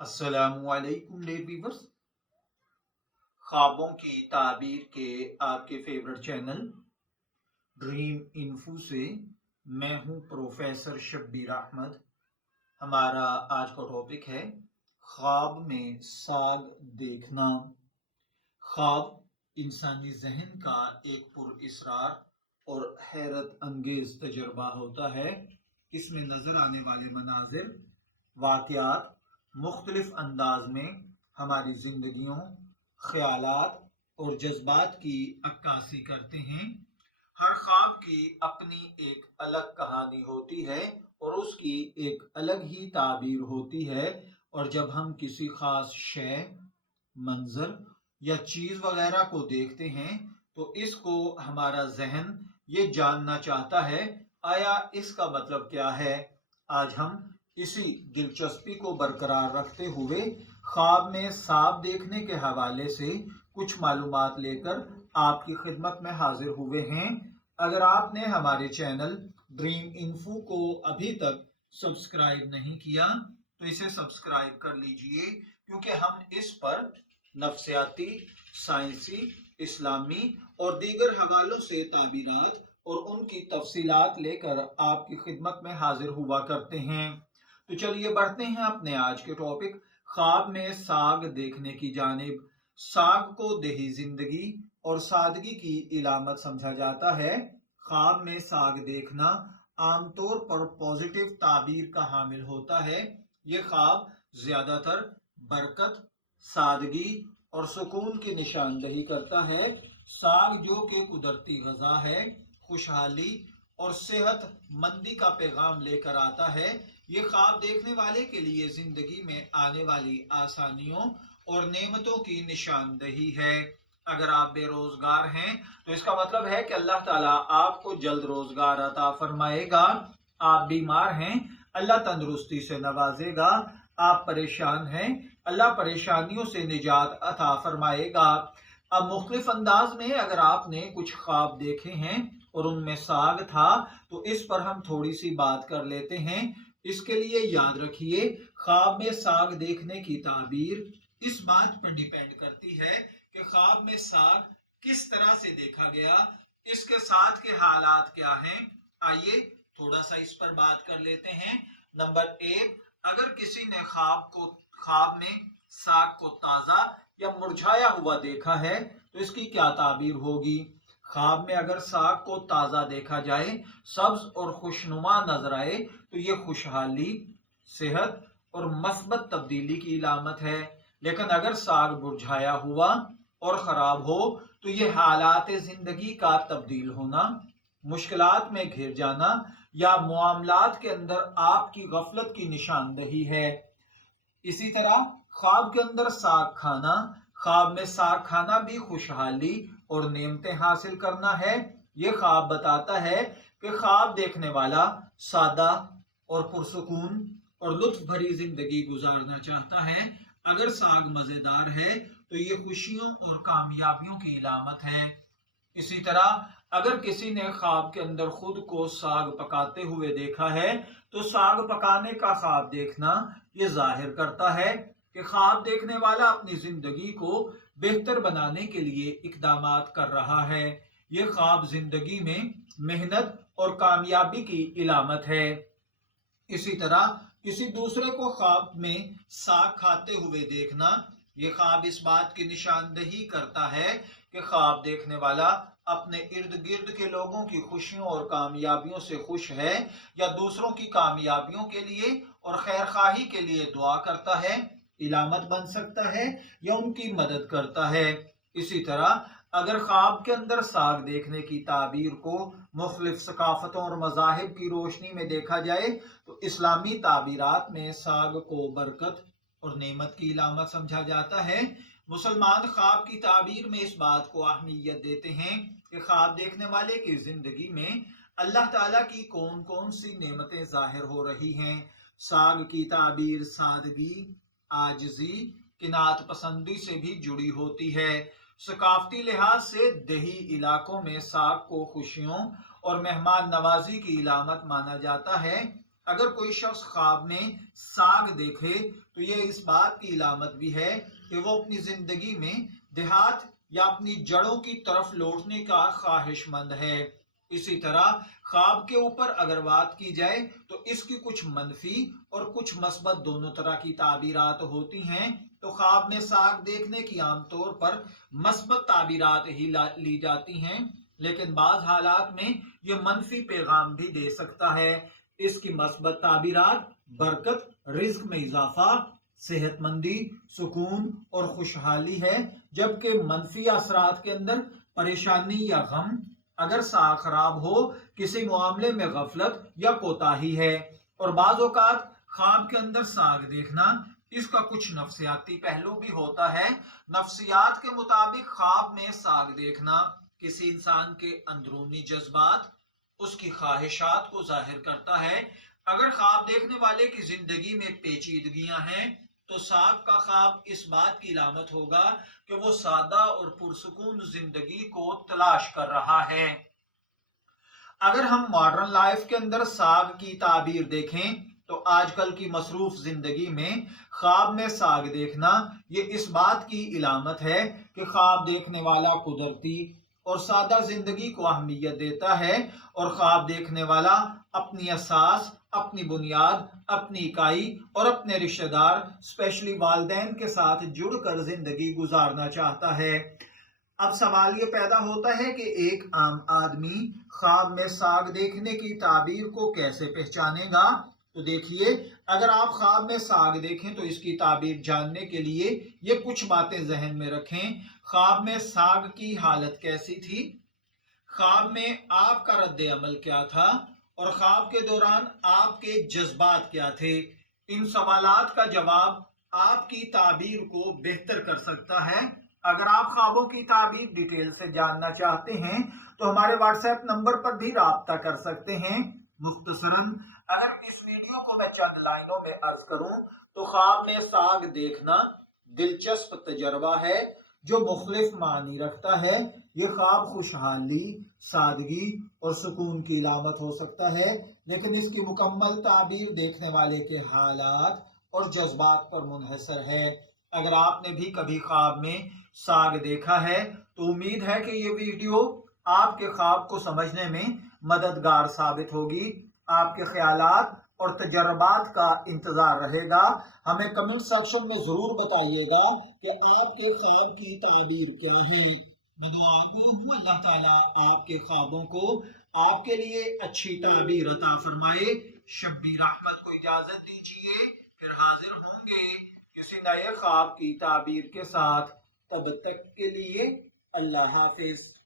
अस्सलामुअलैकुम dear viewers. ख्वाबों की ताबीर के आपके फेवरेट चैनल ड्रीम इन्फो से मैं हूं प्रोफेसर शब्बीर अहमद। हमारा आज का टॉपिक है ख्वाब में साग देखना। ख्वाब इंसानी जहन का एक पुरअसरार और हैरत अंगेज तजर्बा होता है। इसमें नजर आने वाले मनाजिर, वाक़यात मुख्तलिफ अंदाज में हमारी जिंदगियों, ख्यालात और जज्बात की अक्कासी करते हैं। हर ख्वाब की अपनी एक अलग कहानी होती है और उसकी एक अलग ही ताबीर होती है। और जब हम किसी खास शय, मंजर या चीज वगैरह को देखते हैं तो इसको हमारा जहन ये जानना चाहता है, आया इसका मतलब क्या है। आज हम इसी दिलचस्पी को बरकरार रखते हुए ख्वाब में सांप देखने के हवाले से कुछ मालूमात लेकर आपकी खिदमत में हाजिर हुए हैं। अगर आपने हमारे चैनल ड्रीम इन्फो को अभी तक सब्सक्राइब नहीं किया तो इसे सब्सक्राइब कर लीजिए, क्योंकि हम इस पर नफ्सियाती, साइंसी, इस्लामी और दीगर हवालों से ताबीरात और उनकी तफसीलात लेकर आपकी खिदमत में हाजिर हुआ करते हैं। तो चलिए बढ़ते हैं अपने आज के टॉपिक ख्वाब में साग देखने की जानिब। साग को देही जिंदगी और सादगी की इलामत समझा जाता है। ख्वाब में साग देखना आमतौर पर पॉजिटिव ताबीर का हामिल होता है। ये ख्वाब ज्यादातर बरकत, सादगी और सुकून की निशानदही करता है। साग जो कि कुदरती गजा है, खुशहाली और सेहत मंदी का पैगाम लेकर आता है। ये ख्वाब देखने वाले के लिए जिंदगी में आने वाली आसानियों और नेमतों की निशानदही है। अगर आप बेरोजगार हैं तो इसका मतलब है कि अल्लाह ताला आपको जल्द रोजगार अता फरमाएगा। आप बीमार हैं, अल्लाह तंदुरुस्ती से नवाजेगा। आप परेशान हैं, अल्लाह परेशानियों से निजात अता फरमाएगा। अब मुख्तलिफ अंदाज में अगर आपने कुछ ख्वाब देखे हैं और उनमें साग था तो इस पर हम थोड़ी सी बात कर लेते हैं। इसके लिए याद रखिए, ख्वाब में साग देखने की ताबीर इस बात पर डिपेंड करती है कि ख्वाब में साग किस तरह से देखा गया, इसके साथ के हालात क्या हैं। आइए थोड़ा सा इस पर बात कर लेते हैं। नंबर एक, अगर किसी ने ख्वाब में साग को ताजा या मुरझाया हुआ देखा है तो इसकी क्या ताबीर होगी। ख्वाब में अगर साग को ताजा देखा जाए, सब्ज और खुशनुमा नजर आए तो ये खुशहाली, सेहत और मस्बत तब्दीली की इलामत है। लेकिन अगर साग मुरझाया हुआ और खराब हो तो ये हालात जिंदगी का तब्दील होना, मुश्किलात में घिर जाना या मामलात के अंदर आपकी गफलत की निशानदही है। इसी तरह ख्वाब के अंदर साग खाना, ख्वाब में साग खाना भी खुशहाली और नेमतें हासिल करना है। ये ख्वाब बताता है कि ख्वाब देखने वाला सादा और पुरसुकून और लुत्फ भरी जिंदगी गुजारना चाहता है। अगर साग मजेदार है तो ये खुशियों और कामयाबियों की इलामत है। इसी तरह अगर किसी ने ख्वाब के अंदर खुद को साग पकाते हुए देखा है तो साग पकाने का ख्वाब देखना ये जाहिर करता है कि ख्वाब देखने वाला अपनी जिंदगी को बेहतर बनाने के लिए इकदामात कर रहा है। ये ख्वाब जिंदगी में मेहनत और कामयाबी की इलामत है। इसी तरह किसी दूसरे को ख्वाब में साग खाते हुए देखना, ये ख्वाब इस बात की निशानदही करता है कि ख्वाब देखने वाला अपने इर्द गिर्द के लोगों की खुशियों और कामयाबियों से खुश है या दूसरों की कामयाबियों के लिए और खैरखाही के लिए दुआ करता है, इलामत बन सकता है या उनकी मदद करता है। इसी तरह अगर ख्वाब के अंदर साग देखने की ताबीर को मुख्तलिफ सकाफतों और मज़ाहिब की रोशनी में देखा जाए तो इस्लामी ताबीरात में साग को बरकत और नेमत की इलामत समझा जाता है। मुसलमान ख्वाब की ताबीर में इस बात को अहमियत देते हैं कि ख्वाब देखने वाले की जिंदगी में अल्लाह ताला की कौन कौन सी नेमतें जाहिर हो रही हैं। साग की ताबीर सादगी, आजिजी, किनात पसंदी से भी जुड़ी होती है। सकाफती लिहाज से देही इलाकों में साग को खुशियों और मेहमान नवाजी की इलामत माना जाता है। اگر کوئی شخص خواب میں ساگ دیکھے تو یہ اس بات کی علامت بھی ہے کہ وہ اپنی زندگی میں دیہات یا اپنی جڑوں کی طرف لوٹنے کا خواہش مند ہے۔ اسی طرح خواب کے اوپر اگر بات کی جائے تو اس کی کچھ منفی اور کچھ مثبت دونوں طرح کی تعبیرات ہوتی ہیں۔ تو خواب میں ساگ دیکھنے کی عام طور پر مثبت تعبیرات ہی لی جاتی ہیں، لیکن بعض حالات میں یہ منفی پیغام بھی دے سکتا ہے۔ اس کی مثبت تعبیرات برکت، رزق میں اضافہ، صحت مندی، سکون اور خوشحالی ہے، جبکہ منفی اثرات کے اندر پریشانی یا غم، اگر ساگ خراب ہو، کسی معاملے میں غفلت یا کوتاہی ہے۔ اور بعض اوقات خواب کے اندر ساگ دیکھنا اس کا کچھ نفسیاتی پہلو بھی ہوتا ہے۔ نفسیات کے مطابق خواب میں ساگ دیکھنا کسی انسان کے اندرونی جذبات، اس کی خواہشات کو ظاہر کرتا ہے۔ اگر خواب دیکھنے والے کی زندگی میں پیچیدگیاں ہیں تو ساگ کا خواب اس بات کی علامت ہوگا کہ وہ سادہ اور پرسکون زندگی کو تلاش کر رہا ہے۔ اگر ہم ماڈرن لائف کے اندر ساگ کی تعبیر دیکھیں تو آج کل کی مصروف زندگی میں خواب میں ساگ دیکھنا یہ اس بات کی علامت ہے کہ خواب دیکھنے والا قدرتی اور سادہ زندگی کو اہمیت دیتا ہے، اور خواب دیکھنے والا اپنی اساس، اپنی بنیاد، اپنی اکائی اور اپنے رشتہ دار اسپیشلی والدین کے ساتھ جڑ کر زندگی گزارنا چاہتا ہے۔ اب سوال یہ پیدا ہوتا ہے کہ ایک عام آدمی خواب میں ساگ دیکھنے کی تعبیر کو کیسے پہچانے گا؟ تو دیکھیے، اگر آپ خواب میں ساگ دیکھیں تو اس کی تعبیر جاننے کے لیے یہ کچھ باتیں ذہن میں رکھیں۔ خواب میں ساگ کی حالت کیسی تھی؟ خواب میں آپ کا رد عمل کیا تھا؟ اور خواب کے دوران آپ کے جذبات کیا تھے؟ ان سوالات کا جواب آپ کی تعبیر کو بہتر کر سکتا ہے۔ اگر آپ خوابوں کی تعبیر ڈیٹیل سے جاننا چاہتے ہیں تو ہمارے واٹس ایپ نمبر پر بھی رابطہ کر سکتے ہیں۔ مختصراً اگر اس ویڈیو کو میں چند لائنوں میں عرض کروں تو خواب میں ساگ دیکھنا دلچسپ تجربہ ہے جو مختلف معنی رکھتا ہے۔ یہ خواب خوشحالی، سادگی اور سکون کی علامت ہو سکتا ہے، لیکن اس کی مکمل تعبیر دیکھنے والے کے حالات اور جذبات پر منحصر ہے۔ اگر آپ نے بھی کبھی خواب میں ساگ دیکھا ہے تو امید ہے کہ یہ ویڈیو آپ کے خواب کو سمجھنے میں مددگار ثابت ہوگی۔ آپ کے خیالات اور تجربات کا انتظار رہے گا۔ ہمیں کمنٹ سیکشن میں ضرور بتائیے گا کہ آپ کے خواب کی تعبیر کیا ہے۔ میں دعا گو ہوں اللہ تعالیٰ آپ کے خوابوں کو آپ کے لیے اچھی تعبیر عطا فرمائے۔ شبیر احمد کو اجازت دیجیے، پھر حاضر ہوں گے کسی نئے خواب کی تعبیر کے ساتھ۔ تب تک کے لیے اللہ حافظ۔